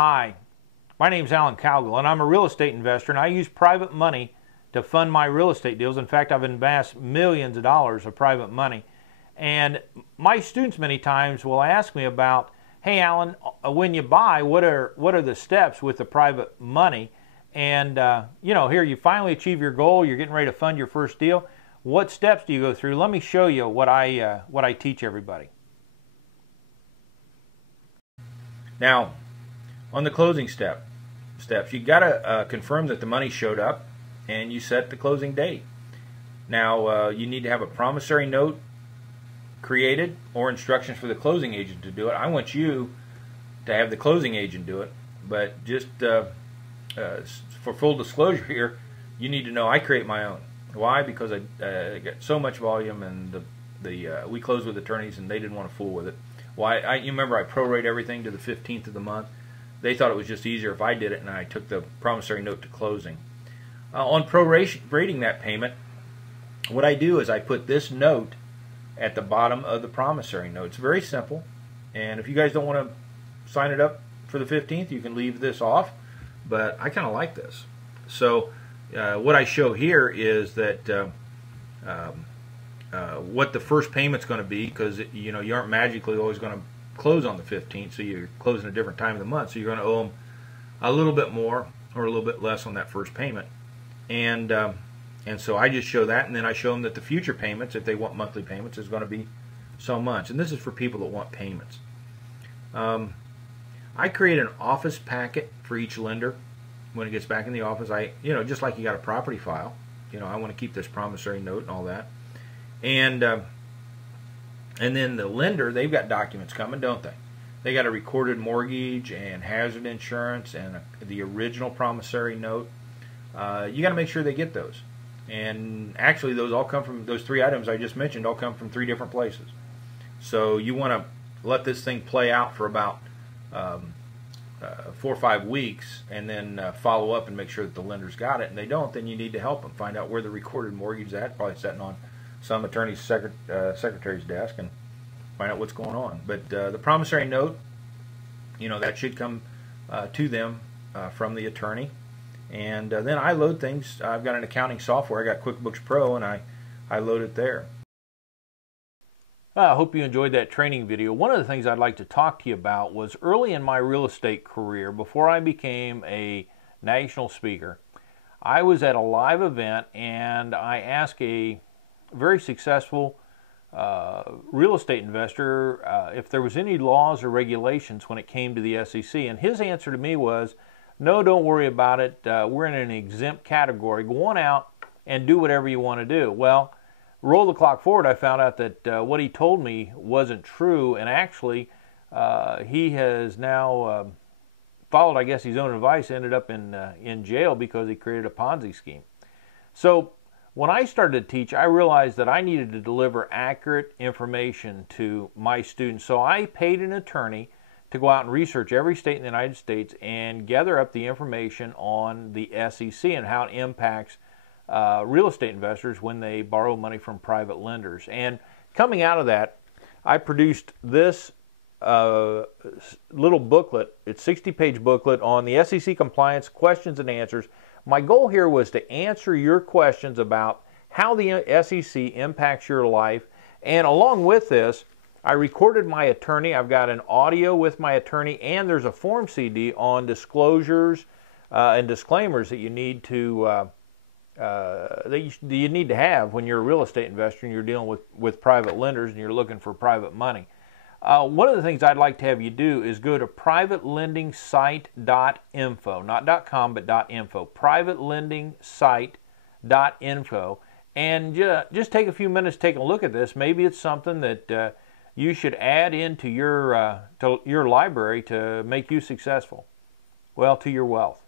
Hi, my name is Alan Cowgill, and I'm a real estate investor, and I use private money to fund my real estate deals. In fact, I've amassed millions of dollars of private money. And my students many times will ask me about, hey Alan, when you buy, what are the steps with the private money? And here you finally achieve your goal, you're getting ready to fund your first deal. What steps do you go through? Let me show you what I teach everybody. Now, on the closing steps, you got to confirm that the money showed up, and you set the closing date. Now, you need to have a promissory note created or instructions for the closing agent to do it. I want you to have the closing agent do it, but just for full disclosure here, you need to know I create my own. Why? Because I got so much volume, and we close with attorneys, and they didn't want to fool with it. Why? You remember I prorate everything to the 15th of the month. They thought it was just easier if I did it, and I took the promissory note to closing. On prorating that payment, what I do is I put this note at the bottom of the promissory note. It's very simple, and if you guys don't want to sign it up for the 15th, you can leave this off, but I kind of like this. So what I show here is that what the first payment's going to be, because you aren't magically always going to close on the 15th, so you're closing a different time of the month, so you're going to owe them a little bit more or a little bit less on that first payment. And so I just show that, and then I show them that the future payments, if they want monthly payments, is going to be so much. And this is for people that want payments. I create an office packet for each lender when it gets back in the office. Just like you got a property file, I want to keep this promissory note and all that. And then the lender, they've got documents coming, don't they? They got a recorded mortgage and hazard insurance and the original promissory note. You got to make sure they get those. And actually, those all come from, those three items I just mentioned all come from 3 different places. So you want to let this thing play out for about 4 or 5 weeks, and then follow up and make sure that the lender's got it. And they don't, then you need to help them find out where the recorded mortgage is at, probably sitting on some attorney's secretary's desk, and find out what's going on. But the promissory note, that should come to them from the attorney. And then I load things. I've got an accounting software. I got QuickBooks Pro, and I load it there. I hope you enjoyed that training video. One of the things I'd like to talk to you about was early in my real estate career, before I became a national speaker, I was at a live event, and I asked a very successful real estate investor if there was any laws or regulations when it came to the SEC, and his answer to me was, no, don't worry about it. We're in an exempt category. Go on out and do whatever you want to do. Well, roll the clock forward, I found out that what he told me wasn't true, and actually he has now followed, I guess, his own advice, ended up in jail because he created a Ponzi scheme. So when I started to teach, I realized that I needed to deliver accurate information to my students. So I paid an attorney to go out and research every state in the United States and gather up the information on the SEC and how it impacts real estate investors when they borrow money from private lenders. And coming out of that, I produced this little booklet. It's a 60-page booklet on the SEC compliance questions and answers. My goal here was to answer your questions about how the SEC impacts your life, and along with this, I recorded my attorney. I've got an audio with my attorney, and there's a form CD on disclosures and disclaimers that you need to have when you're a real estate investor and you're dealing with private lenders and you're looking for private money. One of the things I'd like to have you do is go to privatelendingsite.info, not .com, but .info, privatelendingsite.info, and just take a few minutes to take a look at this. Maybe it's something that you should add into your library to make you successful. Well, to your wealth.